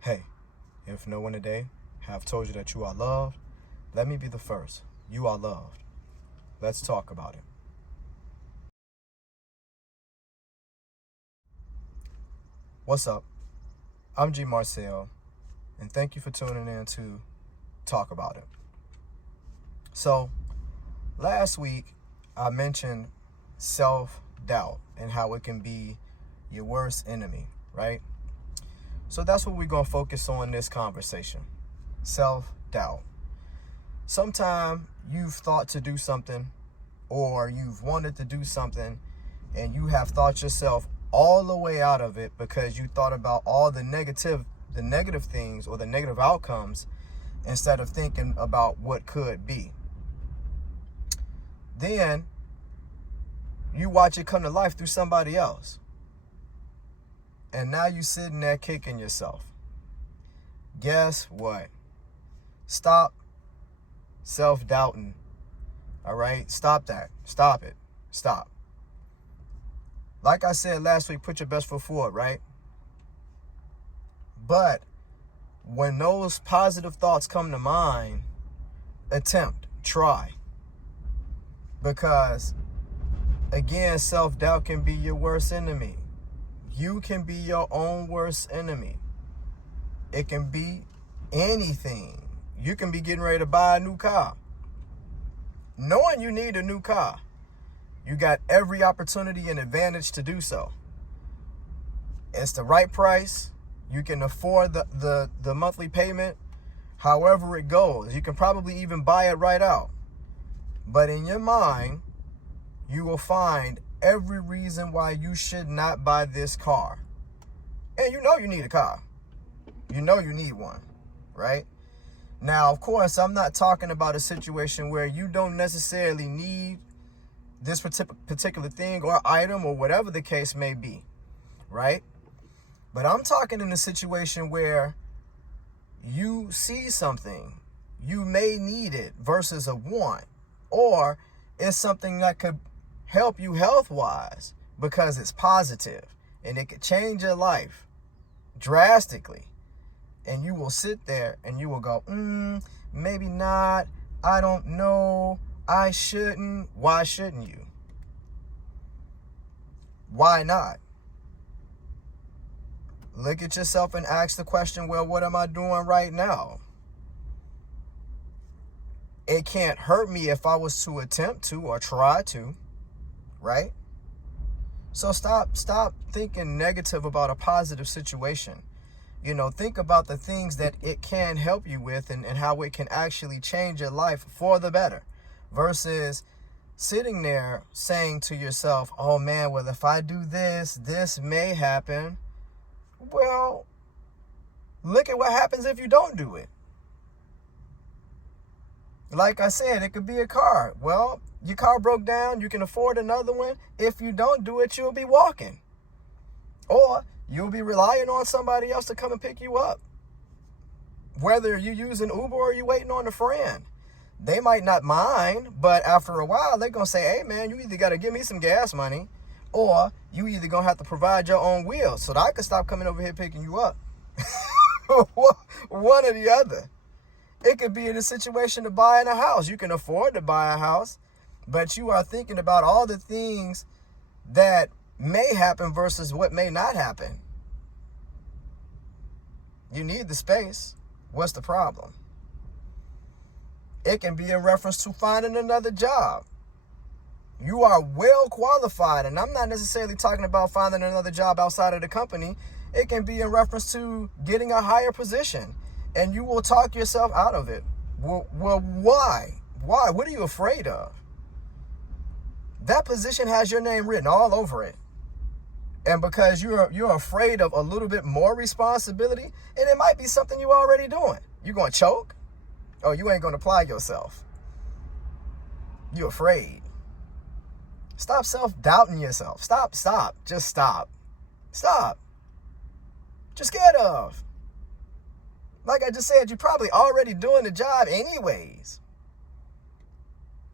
Hey, if no one today have told you that you are loved, let me be the first. You are loved. Let's talk about it. What's up? I'm G. Marcel, and thank you for tuning in to Talk About It. So, last week I mentioned self-doubt and how it can be your worst enemy, right? So that's what we're going to focus on in this conversation. Self-doubt. Sometime you've thought to do something or you've wanted to do something and you have thought yourself all the way out of it because you thought about all the negative things or the negative outcomes instead of thinking about what could be. Then you watch it come to life through somebody else. And now you sitting there kicking yourself. Guess what? Stop self-doubting. All right? Stop that. Stop it. Stop. Like I said last week, put your best foot forward, right? But when those positive thoughts come to mind, try. Because, again, self-doubt can be your worst enemy. You can be your own worst enemy. It can be anything. You can be getting ready to buy a new car. Knowing you need a new car, you got every opportunity and advantage to do so. It's the right price. You can afford the monthly payment, however it goes. You can probably even buy it right out. But in your mind, you will find every reason why you should not buy this car. And you know you need a car. You know you need one, right? Now, of course, I'm not talking about a situation where you don't necessarily need this particular thing or item or whatever the case may be, right? But I'm talking in a situation where you see something, you may need it versus a want, or it's something that could help you health-wise because it's positive and it could change your life drastically. And you will sit there and you will go, maybe not, I don't know, I shouldn't. Why shouldn't you? Why not? Look at yourself and ask the question, well, what am I doing right now? It can't hurt me if I was to attempt to or try to, right? So stop thinking negative about a positive situation. Think about the things that it can help you with and how it can actually change your life for the better versus sitting there saying to yourself, oh man, well, if I do this, this may happen. Well, look at what happens if you don't do it. Like I said, it could be a car. Well, your car broke down, you can afford another one. If you don't do it, you'll be walking. Or you'll be relying on somebody else to come and pick you up. Whether you're using Uber or you're waiting on a friend. They might not mind, but after a while, they're going to say, hey, man, you either got to give me some gas money or you either going to have to provide your own wheels so that I can stop coming over here picking you up. One or the other. It could be in a situation of buying a house. You can afford to buy a house, but you are thinking about all the things that may happen versus what may not happen. You need the space. What's the problem? It can be in reference to finding another job. You are well qualified, and I'm not necessarily talking about finding another job outside of the company. It can be in reference to getting a higher position, and you will talk yourself out of it. Well, why? Why? What are you afraid of? That position has your name written all over it. And because you're afraid of a little bit more responsibility, and it might be something you're already doing. You going to choke? Oh, you ain't going to apply yourself. You're afraid. Stop self-doubting yourself. Stop. Just stop. Stop. You're scared of. Like I just said, you're probably already doing the job anyways.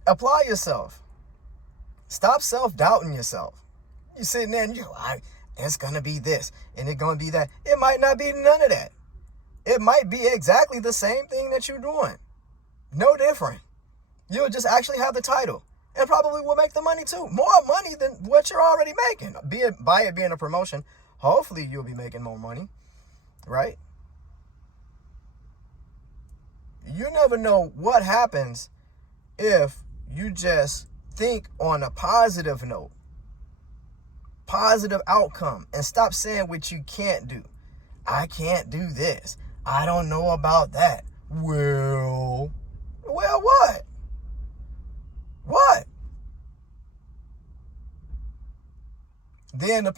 Apply yourself. Stop self-doubting yourself. You're sitting there and it's going to be this and it's going to be that. It might not be none of that. It might be exactly the same thing that you're doing. No different. You'll just actually have the title and probably will make the money too. More money than what you're already making. By it being a promotion, hopefully you'll be making more money, right? You never know what happens if you just think on a positive note, positive outcome, and stop saying what you can't do. I can't do this. I don't know about that. Well, what? What? Then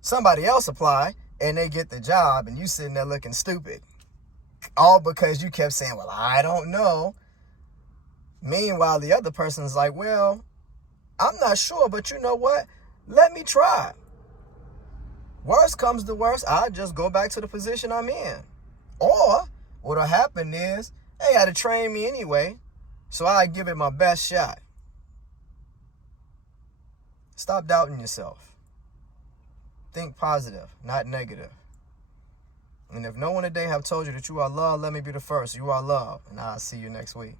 somebody else apply, and they get the job, and you sitting there looking stupid. All because you kept saying, well, I don't know. Meanwhile, the other person's like, well, I'm not sure, but you know what? Let me try. Worst comes to worst, I just go back to the position I'm in. Or what'll happen is, they got to train me anyway, so I give it my best shot. Stop doubting yourself. Think positive, not negative. And if no one today have told you that you are loved, let me be the first. You are loved, and I'll see you next week.